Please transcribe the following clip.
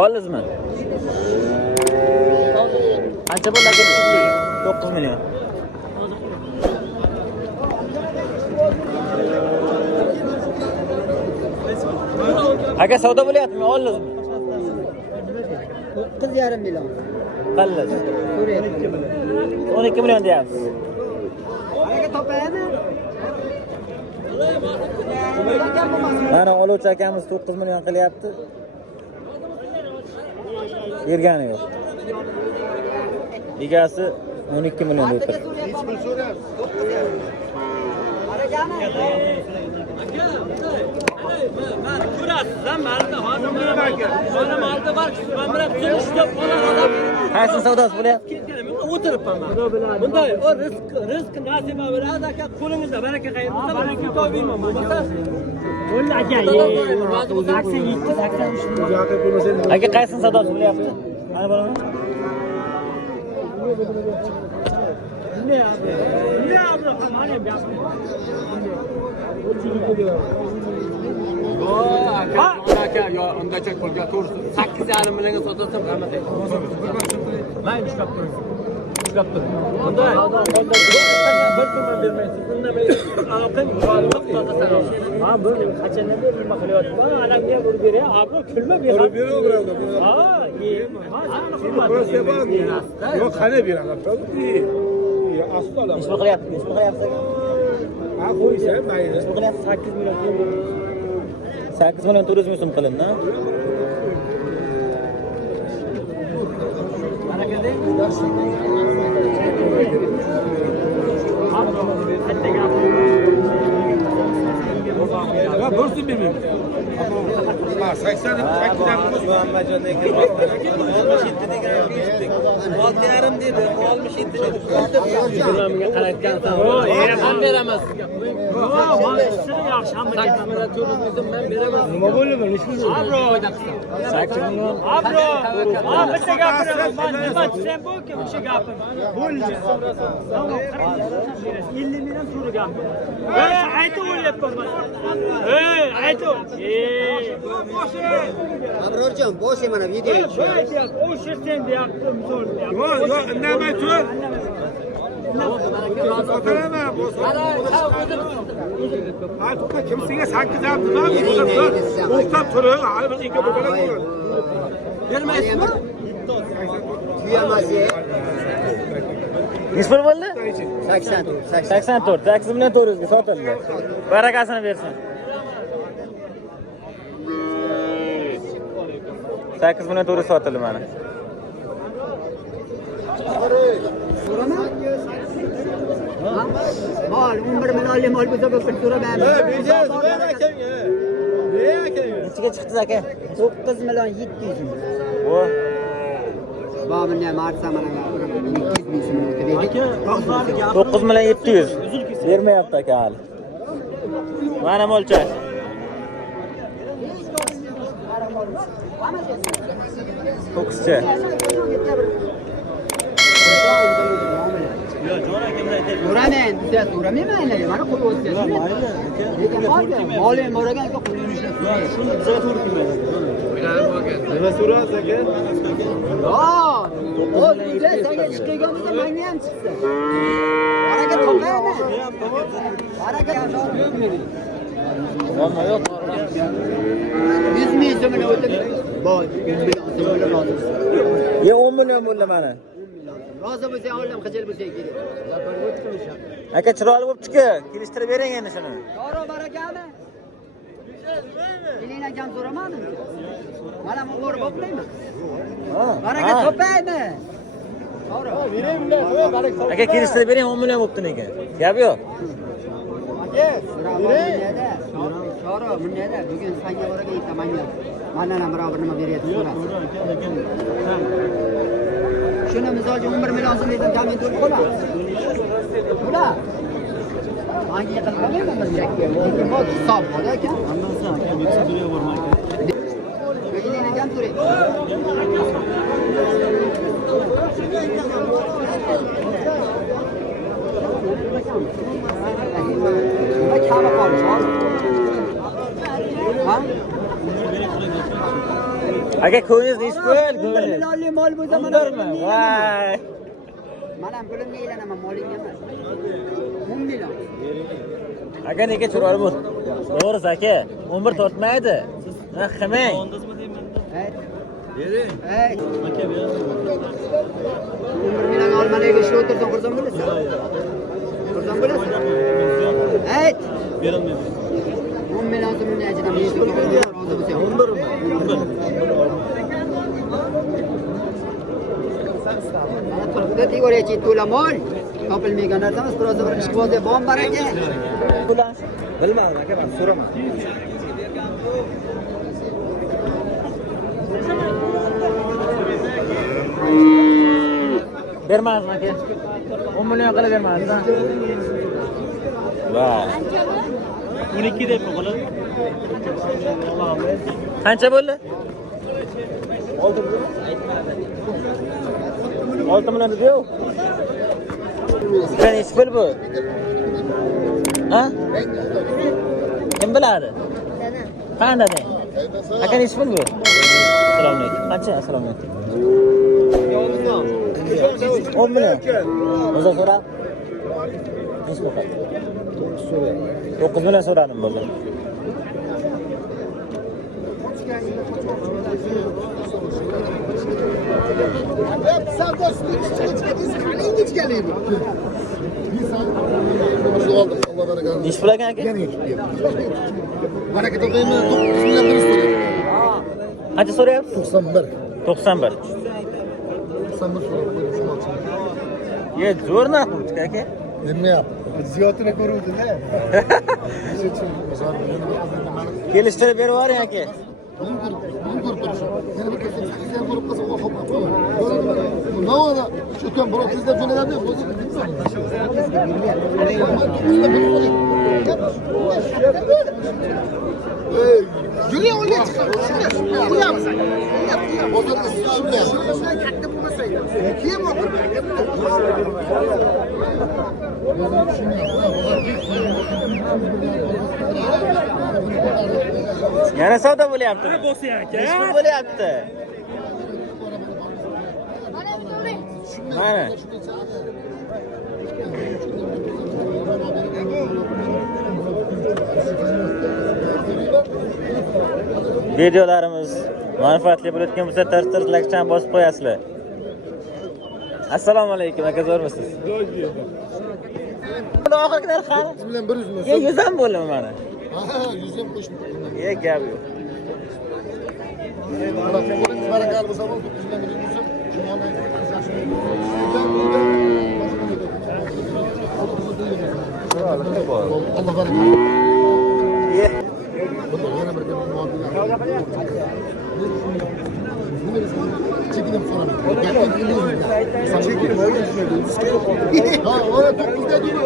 Oldingizmi? Qancha bo'ladi? 9 million. Aka savdo bo'lyaptimi? Oldingizmi? 9,5 million. Qallas. 12 million deyapsiz. Aka topaymi? Mana oluvchi akamiz 9 million qilyapti. Bergani yo'q. Egasi 12 million deb turibdi. Qaysi savdosi bo'lyapti? O'tiribman men. Bunday rizq nasiba beradi aka, qo'lingizda baraka qayerda? Baraka to'ymayman bo'lmasa. O'lla aka, 87 Aka qaysi savdosi bo'lyapti? Mana buni. Ne abi? Ne abi? Mana bu. Aka yo undacha qo'lga to'g'ri 8,5 millionga sotasam rahmat aytaman. Men ishlab turibman. Bunday bir pulman bermaysiz. Bunday aloqam yo'q. Ha, bu qachondan beri nima qilyapti? Alamga urib beray, abro kulma beradi. Urib beraveradi. Ha, yo'q, qani beradi? Aslan. Nima qilyapsiz? Ha, qo'ysa, mayli. Nima qilyapsiz? 8 million. 8 million turizm so'm qilindi. Ya borsin bilmem. Ha 80 Muhammadjon aka 67 degan berdik. 6,5 dedi, 67 dedi. Bunlarga qaratgansan. Men beraman sizga. Mana ishini yaxshi hamma ketadi. Turizmni men beraman. Nima bo'ldi bu? Nechta? Abro o'ydaqsan. 8 million. Abro. Bitta gapiraman. Men nima desam bo'lki, o'sha gapim. Bo'ldi. 50 million so'ra gapim. Aytib o'ylayapman. Aytib. Abrorjon, bosh mana video. O'sha sen deyapti, misol deyapti. Yo'q, indamay tur. Sotarama, ha, to'xta, kim senga 8 ham nima tur? To'xtab turing, hali biz ikki bo'lib Bermaysizmi? Tuyamasi Nechta bo'ldi? 84. 84. 8 million 400 ga sotildi. Barakasini bersin. 8 million 400 sotildi mana. Mol 11 millionlik mol bo'lsa bir so'ramayman. Berasiz, ber akamga. Ber akamga. Nechiga chiqdi aka? 9 million 700 ming. O. Babini ham arsa mana 200 ming berdik. 9 million 700. Bermayapti aka hali. Mana mo'lchak. To'qqizcha. So'ramen, siz so'ramayman, mana qo'l o'tkazing. Lekin molim bor ekan, qo'lini ishlab. Shuni bizga to'g'ri keladi. Nima so'rasiz aka? O, uyda senga chiqgan bo'lsa, menga ham chiqsin. Baraka topaymi? Baraka Olma yo'q. 100 ming so'mini o'tib, boy, 100 million so'mini rozi. Ye 10 million bo'ldi mana. Rozi bo'lsang olam, xijil bo'lsang kerak. Aka chiroyli bo'pti-ku. Kelishtirib bering endi shuni. Doro barakami? Keling akam so'ramadim. Mana bu o'rib o'qlaymi? Baraka topaymi? Doro. Aka kelishtirib bering 10 million bo'pti lekin. Gap yo'q. Doro, bundayda bugun senga o'raga yetaman. Mana biror nima beryapti so'ra. Shuni misolga 11 million so'm desam, kamin to'lib qo'yadi. Bula. Menga yaqin qolmayman bizga. Lekin bu hisob bor ekan. Andan aka beksa to'lay borma aka. Keling akam to'ray. Nima kami qoldi? Ha? Aka ko'nglingiz ish bo'l, 11 ko'nglingiz. millionli mol bo'lsa mana 11 mi? Voy. Men ham pulimga aylanaman, molingga emas. 10 million. Aka nega churvar bu? To'g'risi aka, 11 tortmaydi. Ha, qilmang. Hey. Hey. 11 million olmanaga shu o'tirsam xursand bo'lasan. Xursand bo'lasan. Hey. 10 million so'mni ajidan rozi bo'lsa. 11 mi? 11. Turibdi, tegoriga chetda mol. Topilmagan narsamiz, biroz bir ishqibozga bom bor aka. Bilmadim aka, men so'raman. Bermadim aka. 10 million qilib bermadim. Voy. 12 deb qo'yib. Qancha bo'ldi? 6 million dedi-yu. Qani ish pul bu? Ha? Kim biladi? Qanday deng? Akani ish pul bu? Assalomu alaykum. Qancha? Assalomu alaykum. 10 million. O'zi so'rab. Ish bu. 9 million so'radim bo'ldi. Ish pul ekan aka? Baraka topaymi? 9 million bir so'rayman. Qancha so'rayapsiz? 91. 91. 91 so'rayman. Ye, zo'r narx qilibdi aka. Bilmayapti. Ziyotini ko'ruvdi-da. Kelishtirib berib yuboring aka. Bugun ko'rib turishim. Yana bir kelsa, sen ko'rib qolsa, xo'p. Navada shu kun birov tezlab jo'naganda o'zi Yürüye oraya çıkalım. Uyar mısın? Bozuldu. Şuraya. Şuraya katta bulmasaydı. Kim o? Yana savdo bo'lyapti. Ish pul bo'lyapti. Mana. Videolarimiz manfaatli bo'layotgan bo'lsa, tartib like-chani bosib qo'yasizlar. Assalomu alaykum, aka zo'rmisiz? Buni oxirgi narx qani? Biz bilan 100 ming. Ye, 100 ham bo'ldimi mana? Ha, 100 ham qo'shdim. Ye, gap yo'q. Barakal bo'lsa, 9 million 100 bo'lsa, Allah barakal. Ye. Yana bir çekinim soramam. Çekinim öyle düşünüyorum. Ha, o 9'da diyor.